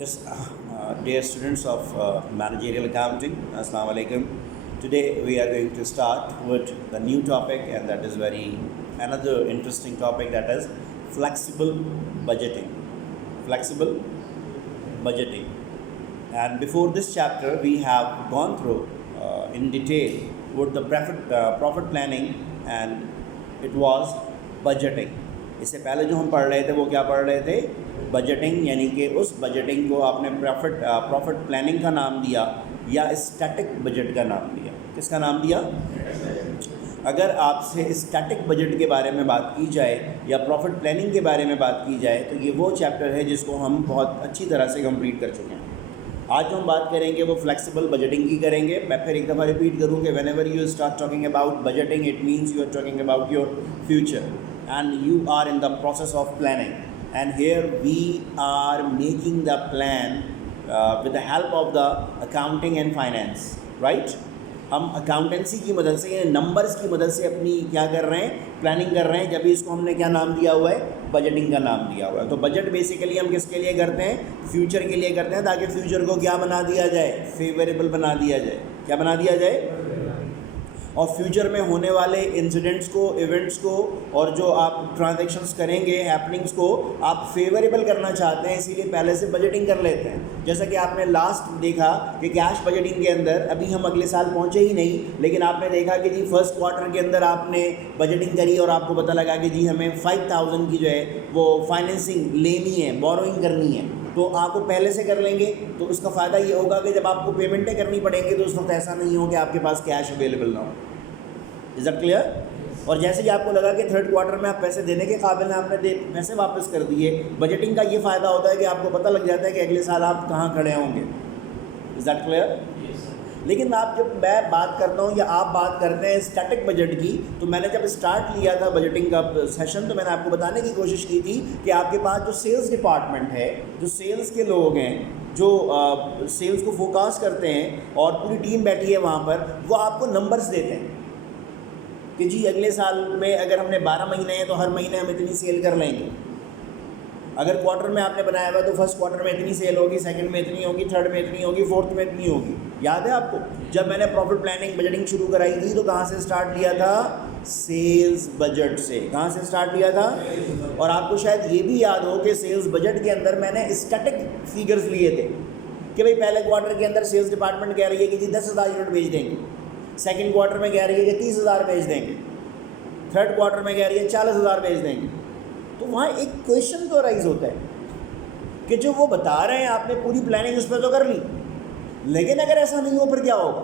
Yes, dear students of managerial accounting, Assalamu alaikum. Today we are going to start with the new topic, and that is another interesting topic, that is flexible budgeting. Flexible budgeting. And before this chapter, we have gone through in detail with the profit planning, and it was budgeting. इससे पहले जो हम पढ़ रहे थे वो क्या पढ़ रहे थे? बजटिंग, यानी कि उस बजटिंग को आपने प्रॉफिट प्लानिंग का नाम दिया या स्टैटिक बजट का नाम दिया। किसका नाम दिया? अगर आपसे स्टैटिक बजट के बारे में बात की जाए या प्रॉफिट प्लानिंग के बारे में बात की जाए तो ये वो चैप्टर है जिसको हम बहुत अच्छी तरह से कंप्लीट कर चुके हैं। आज जो हम बात करेंगे वो फ्लेक्सिबल बजटिंग की करेंगे। मैं फिर एक दफ़ा रिपीट करूँ कि whenever you start talking about budgeting, it means you are talking about your future and you are in the process of planning, and here we are making the plan with the help of the accounting and finance, right? हम accountancy की मदद से या numbers की मदद से अपनी क्या कर रहे हैं? प्लानिंग कर रहे हैं। जब इसको हमने क्या नाम दिया हुआ है? बजटिंग का नाम दिया हुआ है। तो बजट बेसिकली हम किसके लिए करते हैं? फ्यूचर के लिए करते हैं, ताकि फ्यूचर को क्या बना दिया जाए? फेवरेबल बना दिया जाए। क्या बना दिया जाए? और फ्यूचर में होने वाले इंसिडेंट्स को, इवेंट्स को, और जो आप ट्रांजैक्शंस करेंगे, हैपनिंग्स को आप फेवरेबल करना चाहते हैं, इसीलिए पहले से बजटिंग कर लेते हैं। जैसा कि आपने लास्ट देखा कि कैश बजटिंग के अंदर अभी हम अगले साल पहुंचे ही नहीं, लेकिन आपने देखा कि जी फर्स्ट क्वार्टर के अंदर आपने बजटिंग करी और आपको पता लगा कि जी हमें 5000 की जो है वो फाइनेंसिंग लेनी है, बोरोइंग करनी है, तो आपको पहले से कर लेंगे। तो उसका फ़ायदा ये होगा कि जब आपको पेमेंटें करनी पड़ेंगी तो उस वक्त ऐसा नहीं हो कि आपके पास कैश अवेलेबल ना हो। Is that clear? और जैसे ही आपको लगा कि थर्ड क्वार्टर में आप पैसे देने के काबिल हैं, आपने पैसे वापस कर दिए। बजटिंग का ये फ़ायदा होता है कि आपको पता लग जाता है कि अगले साल आप कहाँ खड़े होंगे। Is that clear? लेकिन आप जब मैं बात करता हूँ या आप बात करते हैं स्टैटिक बजट की, तो मैंने जब स्टार्ट लिया था बजटिंग का सेशन तो मैंने आपको बताने की कोशिश की थी कि आपके पास जो सेल्स डिपार्टमेंट है, जो सेल्स के लोग हैं, जो सेल्स को फोकस करते हैं और पूरी टीम बैठी है वहाँ पर, वो आपको नंबर्स देते हैं कि जी अगले साल में अगर हमने 12 महीने हैं तो हर महीने हम इतनी सेल कर लेंगे। अगर क्वार्टर में आपने बनाया हुआ तो फर्स्ट क्वार्टर में इतनी सेल होगी, सेकंड में इतनी होगी, थर्ड में इतनी होगी, फोर्थ में इतनी होगी। याद है आपको जब मैंने प्रॉफिट प्लानिंग बजटिंग शुरू कराई थी तो कहाँ से स्टार्ट लिया था? सेल्स बजट से। कहाँ से स्टार्ट लिया था? और आपको शायद ये भी याद हो कि सेल्स बजट के अंदर मैंने स्टैटिक फिगर्स लिए थे कि भाई पहले क्वार्टर के अंदर सेल्स डिपार्टमेंट कह रही है कि जी 10,000 यूनिट बेच देंगे, सेकेंड क्वार्टर में कह रही है कि 30,000 बेच देंगे, थर्ड क्वार्टर में कह रही है 40,000 बेच देंगे। तो वहाँ एक क्वेश्चन तो राइज होता है कि जो वो बता रहे हैं आपने पूरी प्लानिंग उस पर तो कर ली, लेकिन अगर ऐसा नहीं हो फिर क्या होगा?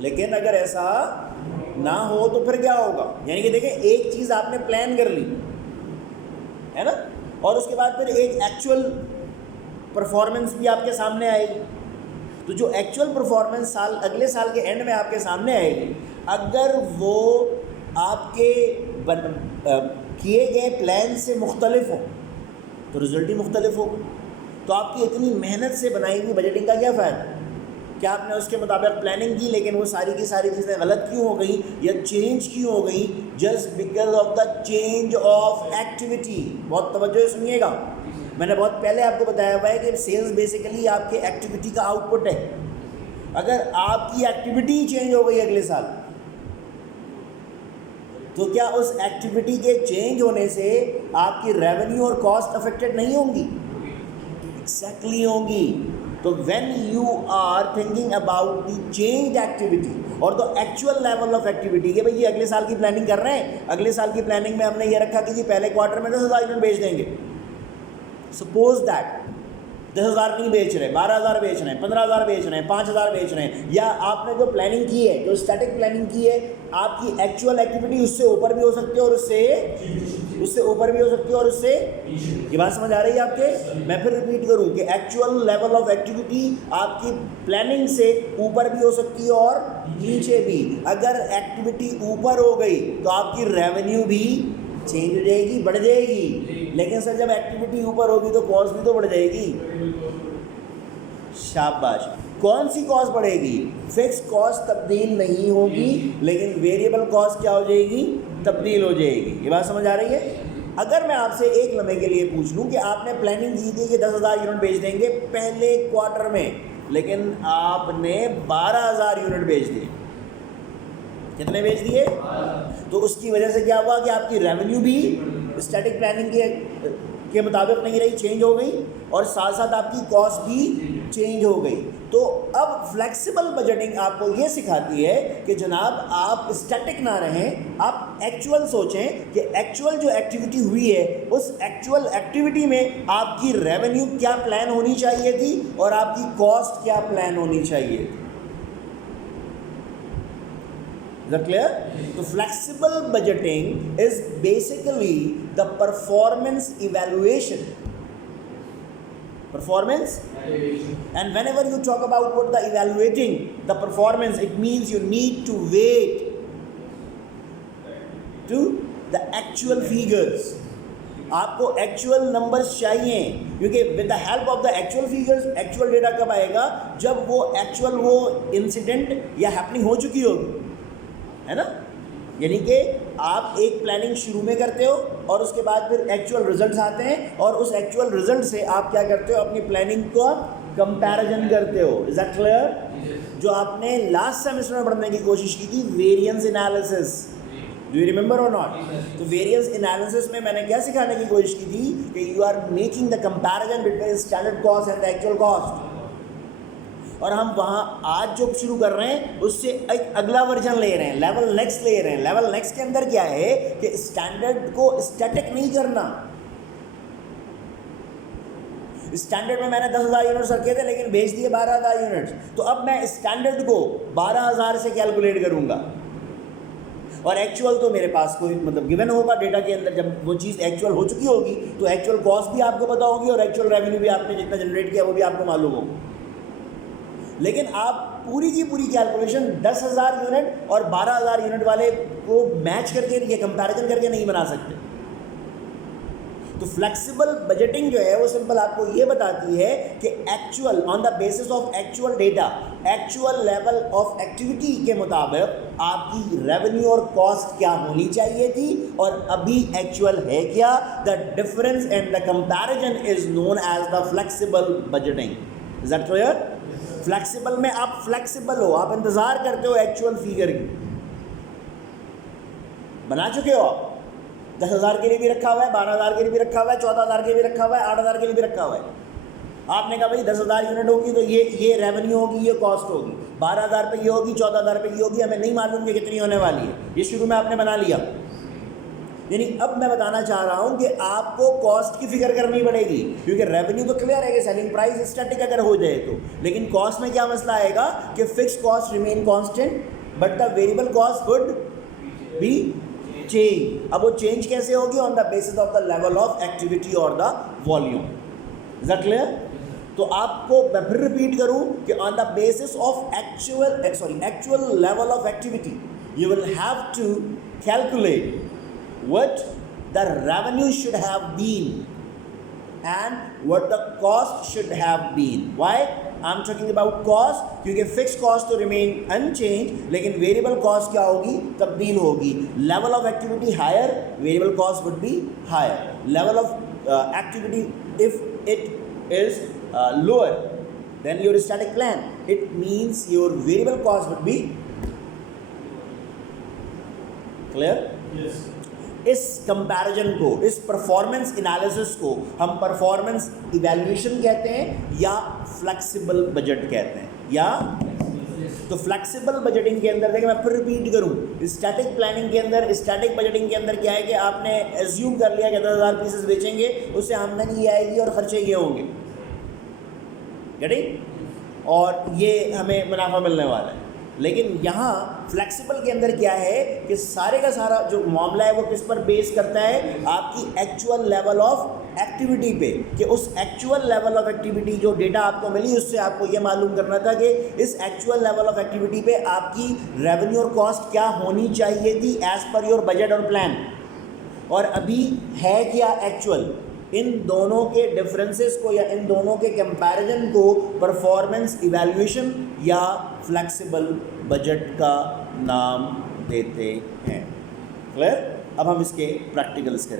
लेकिन अगर ऐसा ना हो तो फिर क्या होगा? यानी कि देखिए, एक चीज़ आपने प्लान कर ली है ना, और उसके बाद फिर एक एक्चुअल परफॉर्मेंस भी आपके सामने आएगी। तो जो एक्चुअल परफॉर्मेंस अगले साल के एंड में आपके सामने आएगी, अगर वो आपके किए गए प्लान से मुख्तलिफ हो तो रिज़ल्ट ही मुख्तलिफ होगा। तो आपकी इतनी मेहनत से बनाई हुई बजटिंग का क्या फ़ायदा? क्या आपने उसके मुताबिक प्लानिंग की, लेकिन वो सारी की सारी चीज़ें गलत क्यों हो गई या चेंज क्यों हो गई? Just because of the change of activity. बहुत तवज्जो से सुनिएगा, मैंने बहुत पहले आपको बताया हुआ है कि सेल्स बेसिकली आपके एक्टिविटी का आउटपुट है। अगर आपकी एक्टिविटी चेंज हो गई अगले साल तो क्या उस एक्टिविटी के चेंज होने से आपकी रेवेन्यू और कॉस्ट अफेक्टेड नहीं होंगी? एग्जैक्टली होंगी। तो when you are thinking about the change activity और the actual level of activity कि भाई ये अगले साल की प्लानिंग कर रहे हैं, अगले साल की प्लानिंग में हमने ये रखा कि जी पहले क्वार्टर में 10,000 यूनिट बेच देंगे। सपोज दैट 10,000 नहीं बेच रहे, 12,000 बेच रहे हैं, 15,000 बेच रहे हैं, 5,000 बेच रहे हैं, या आपने जो प्लानिंग की है, जो स्टैटिक प्लानिंग की है, आपकी एक्चुअल एक्टिविटी उससे ऊपर भी हो सकती है और उससे ऊपर भी हो सकती है और उससे, ये बात समझ आ रही है आपके? मैं फिर रिपीट करूं कि एक्चुअल लेवल ऑफ एक्टिविटी आपकी प्लानिंग से ऊपर भी हो सकती है और नीचे भी। अगर एक्टिविटी ऊपर हो गई तो आपकी रेवेन्यू भी चेंज हो जाएगी, बढ़ जाएगी। लेकिन सर जब एक्टिविटी ऊपर होगी तो कॉस्ट भी तो बढ़ जाएगी। शाबाश। कौन सी कॉस्ट बढ़ेगी? फिक्स कॉस्ट तब्दील नहीं होगी, लेकिन वेरिएबल कॉस्ट क्या हो जाएगी? तब्दील हो जाएगी। ये बात समझ आ रही है? अगर मैं आपसे एक लम्हे के लिए पूछ लूं कि आपने प्लानिंग की थी कि 10,000 यूनिट बेच देंगे पहले क्वार्टर में, लेकिन आपने 12,000 यूनिट बेच दिए, कितने बेच दिए? तो उसकी वजह से क्या हुआ कि आपकी रेवेन्यू भी स्टैटिक प्लानिंग के मुताबिक नहीं रही, चेंज हो गई, और साथ साथ आपकी कॉस्ट भी चेंज हो गई। तो अब फ्लेक्सिबल बजटिंग आपको ये सिखाती है कि जनाब आप स्टैटिक ना रहें, आप एक्चुअल सोचें कि एक्चुअल जो एक्टिविटी हुई है उस एक्चुअल एक्टिविटी में आपकी रेवेन्यू क्या प्लान होनी चाहिए थी और आपकी कॉस्ट क्या प्लान होनी चाहिए थी। Is that clear? So flexible budgeting is basically the performance evaluation. Performance? Evaluation. And whenever you talk about what the evaluating the performance, it means you need to wait to the actual figures. आपको actual numbers चाहिए, क्योंकि with the help of the actual figures actual data कब आएगा? जब वो actual वो incident या happening हो चुकी होगी, है ना। यानी कि आप एक प्लानिंग शुरू में करते हो और उसके बाद फिर एक्चुअल रिजल्ट्स आते हैं और उस एक्चुअल रिजल्ट से आप क्या करते हो? अपनी प्लानिंग को कंपैरिजन करते हो। Is that clear? जो आपने लास्ट सेमेस्टर में पढ़ने की कोशिश की थी, variance analysis, do you remember और नॉट? तो वेरिएंस एनालिसिस में मैंने क्या सिखाने की कोशिश की थी कि you are making the comparison between standard cost and the actual cost. और हम वहाँ आज जो शुरू कर रहे हैं उससे एक अगला वर्जन ले रहे हैं, लेवल नेक्स्ट ले रहे हैं। लेवल नेक्स्ट के अंदर क्या है कि स्टैंडर्ड को स्टैटिक नहीं करना। स्टैंडर्ड में मैंने 10,000 यूनिट्स रखे थे लेकिन बेच दिए 12,000 यूनिट्स, तो अब मैं स्टैंडर्ड को 12,000 से कैलकुलेट करूंगा और एक्चुअल तो मेरे पास कोई मतलब गिवन होगा डेटा के अंदर। जब वो चीज़ एक्चुअल हो चुकी होगी तो एक्चुअल कॉस्ट भी आपको पता होगी और एक्चुअल रेवेन्यू भी आपने जितना जनरेट किया वो भी आपको मालूम होगा। लेकिन आप पूरी की पूरी कैलकुलेशन 10,000 यूनिट और 12,000 यूनिट वाले को मैच करके या कंपैरिजन करके नहीं बना सकते। तो फ्लेक्सिबल बजटिंग जो है वो सिंपल आपको ये बताती है कि actual on the basis of actual data, actual level of activity के मुताबिक आपकी रेवेन्यू और कॉस्ट क्या होनी चाहिए थी और अभी एक्चुअल है क्या। The difference and the comparison is known as the flexible budgeting. Is that clear? Flexible में आप फ्लेक्सिबल हो, आप इंतजार करते हो एक्चुअल फिगर की। बना चुके हो आप, 10,000 के लिए भी रखा हुआ है, 12,000 के लिए भी रखा हुआ है, 14,000 के लिए भी रखा हुआ है, 8,000 के लिए भी रखा हुआ है। आपने कहा भाई 10,000 यूनिट होगी तो ये रेवेन्यू होगी, ये कॉस्ट होगी, 12,000 पे ये होगी, 14,000 पे ये होगी, हमें नहीं मालूम कि कितनी होने वाली है। ये शुरू में आपने बना लिया। यानी अब मैं बताना चाह रहा हूं कि आपको कॉस्ट की फिगर करनी पड़ेगी, क्योंकि रेवेन्यू तो क्लियर है कि सेलिंग प्राइस स्टैटिक अगर हो जाए तो, लेकिन कॉस्ट में क्या मसला आएगा कि fix cost remain constant but the variable cost would be change. अब वो चेंज कैसे होगी? On the basis of the level of activity और the volume. Is that clear? तो आपको मैं फिर रिपीट करूं कि on the basis of actual level of activity you will have to calculate what the revenue should have been and what the cost should have been. Why I'm talking about cost? क्योंकि fixed cost तो remain unchanged, लेकिन variable cost क्या होगी? तब्दील होगी। level of activity higher, variable cost would be higher. level of activity if it is lower than your static plan, it means your variable cost would be clear? Yes. इस comparison को, इस performance analysis को हम performance evaluation कहते हैं या flexible budget कहते हैं। या तो फ्लेक्सिबल बजटिंग के अंदर, देखिए मैं फिर रिपीट करूं, स्टैटिक प्लानिंग के अंदर, स्टैटिक बजटिंग के अंदर क्या है कि आपने एज्यूम कर लिया कि 10,000 पीसेस बेचेंगे, उससे आमदनी ये आएगी और खर्चे ये होंगे, गेटिंग, और ये हमें मुनाफा मिलने वाला है। लेकिन यहाँ फ्लेक्सिबल के अंदर क्या है कि सारे का सारा जो मामला है वो किस पर बेस करता है? आपकी एक्चुअल लेवल ऑफ एक्टिविटी पे, कि उस एक्चुअल लेवल ऑफ एक्टिविटी जो डेटा आपको मिली उससे आपको ये मालूम करना था कि इस एक्चुअल लेवल ऑफ एक्टिविटी पे आपकी रेवेन्यू और कॉस्ट क्या होनी चाहिए थी एज पर योर बजट और प्लान, और अभी है क्या एक्चुअल। इन दोनों के डिफरेंसेस को या इन दोनों के कंपैरिजन को परफॉर्मेंस इवैल्यूएशन या फ्लेक्सिबल बजट का नाम देते हैं। क्लियर? अब हम इसके प्रैक्टिकल्स करें।